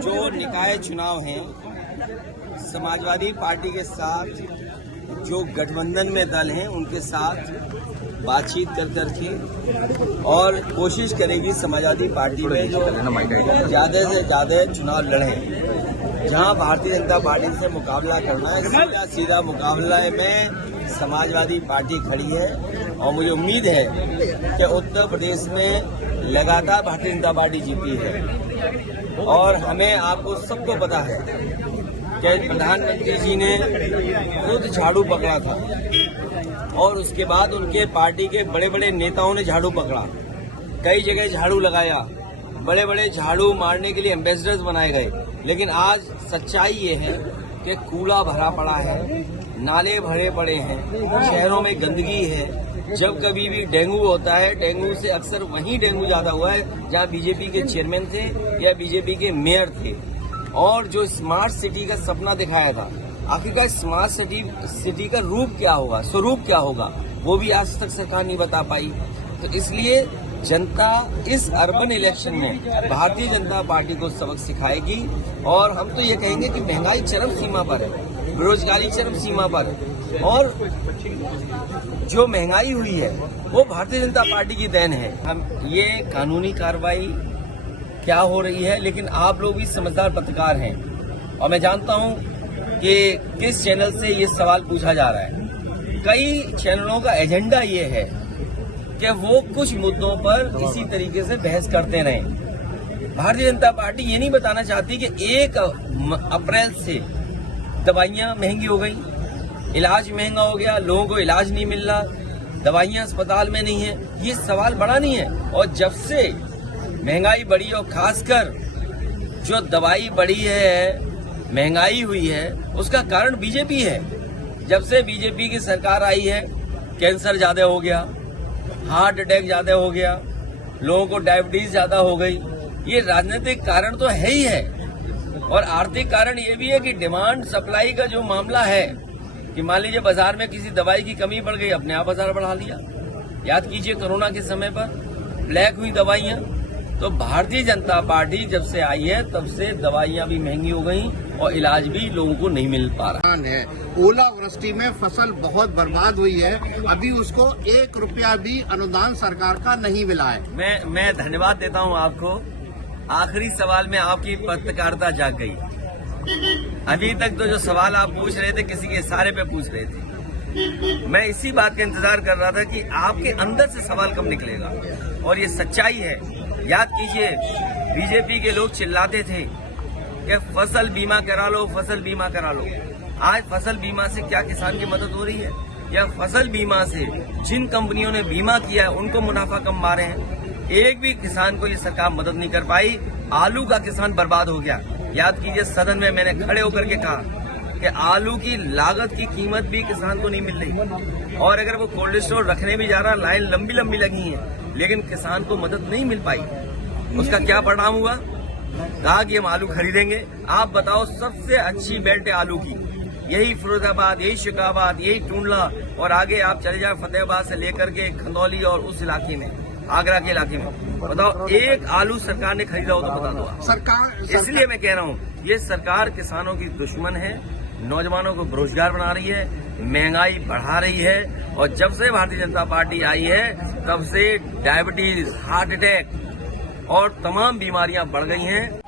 जो निकाय चुनाव हैं, समाजवादी पार्टी के साथ जो गठबंधन में दल हैं उनके साथ बातचीत कर करके और कोशिश करेगी समाजवादी पार्टी में जो ज़्यादा से ज़्यादा चुनाव लड़ें। जहां भारतीय जनता पार्टी से मुकाबला करना है, सीधा सीधा मुकाबला में समाजवादी पार्टी खड़ी है और मुझे उम्मीद है कि उत्तर प्रदेश में लगातार भारतीय जनता पार्टी जीती है। और हमें आपको सबको पता है कि प्रधानमंत्री जी ने खुद झाड़ू पकड़ा था और उसके बाद उनके पार्टी के बड़े बड़े नेताओं ने झाड़ू पकड़ा, कई जगह झाड़ू लगाया, बड़े बड़े झाड़ू मारने के लिए एम्बेसडर्स बनाए गए। लेकिन आज सच्चाई ये है कि कूड़ा भरा पड़ा है, नाले भरे पड़े हैं, शहरों में गंदगी है। जब कभी भी डेंगू होता है, डेंगू से अक्सर वहीं डेंगू ज्यादा हुआ है जहां बीजेपी के चेयरमैन थे या बीजेपी के मेयर थे। और जो स्मार्ट सिटी का सपना दिखाया था, आखिरकार स्मार्ट सिटी का रूप क्या होगा, स्वरूप क्या होगा, वो भी आज तक सरकार नहीं बता पाई। तो इसलिए जनता इस अर्बन इलेक्शन में भारतीय जनता पार्टी को सबक सिखाएगी। और हम तो ये कहेंगे कि महंगाई चरम सीमा पर है, बेरोजगारी चरम सीमा पर है, और जो महंगाई हुई है वो भारतीय जनता पार्टी की देन है। हम ये कानूनी कार्रवाई क्या हो रही है, लेकिन आप लोग भी समझदार पत्रकार हैं और मैं जानता हूं कि किस चैनल से ये सवाल पूछा जा रहा है। कई चैनलों का एजेंडा ये है कि वो कुछ मुद्दों पर इसी तरीके से बहस करते रहें। भारतीय जनता पार्टी ये नहीं बताना चाहती कि 1 अप्रैल से दवाइयां महंगी हो गई, इलाज महंगा हो गया, लोगों को इलाज नहीं मिल रहा, दवाइयां अस्पताल में नहीं है। ये सवाल बड़ा नहीं है। और जब से महंगाई बढ़ी और खासकर जो दवाई बढ़ी है, महंगाई हुई है, उसका कारण बीजेपी है। जब से बीजेपी की सरकार आई है, कैंसर ज्यादा हो गया, हार्ट अटैक ज्यादा हो गया, लोगों को डायबिटीज ज्यादा हो गई। ये राजनीतिक कारण तो है ही है। और आर्थिक कारण ये भी है कि डिमांड सप्लाई का जो मामला है कि मान लीजिए बाजार में किसी दवाई की कमी पड़ गई, अपने आप बाजार बढ़ा लिया। याद कीजिए कोरोना के समय पर ब्लैक हुई दवाइयां। तो भारतीय जनता पार्टी जब से आई है तब से दवाइयां भी महंगी हो गई और इलाज भी लोगों को नहीं मिल पा रहा है। ओलावृष्टि में फसल बहुत बर्बाद हुई है, अभी उसको 1 रुपया भी अनुदान सरकार का नहीं मिला है। मैं धन्यवाद देता हूं आपको। आखिरी सवाल में आपकी पत्रकारिता जाग गई। अभी तक तो जो सवाल आप पूछ रहे थे किसी के इशारे पे पूछ रहे थे। मैं इसी बात का इंतजार कर रहा था कि आपके अंदर से सवाल कब निकलेगा। और ये सच्चाई है। याद कीजिए बीजेपी के लोग चिल्लाते थे कि फसल बीमा करा लो, फसल बीमा करा लो। आज फसल बीमा से क्या किसान की मदद हो रही है? या फसल बीमा से जिन कंपनियों ने बीमा किया है उनको मुनाफा कम पा रहे हैं? एक भी किसान को ये सरकार मदद नहीं कर पाई। आलू का किसान बर्बाद हो गया। याद कीजिए सदन में मैंने खड़े होकर के कहा कि आलू की लागत की कीमत भी किसान को नहीं मिल रही। और अगर वो कोल्ड स्टोर रखने भी जा रहा, लाइन लंबी लंबी लगी है, लेकिन किसान को मदद नहीं मिल पाई। उसका क्या परिणाम हुआ? कहा कि हम आलू खरीदेंगे। आप बताओ, सबसे अच्छी बेल्ट है आलू की यही फिरोजाबाद, यही शिकाबाद, यही टूंडला, और आगे आप चले जाए फतेहाबाद से लेकर के खंदौली और उस इलाके में, आगरा के इलाके में। बताओ, एक आलू सरकार ने खरीदा हो तो बता दो आप। सरकार इसलिए मैं कह रहा हूँ, ये सरकार किसानों की दुश्मन है, नौजवानों को बेरोजगार बना रही है, महंगाई बढ़ा रही है। और जब से भारतीय जनता पार्टी आई है तब से डायबिटीज, हार्ट अटैक और तमाम बीमारियां बढ़ गई हैं।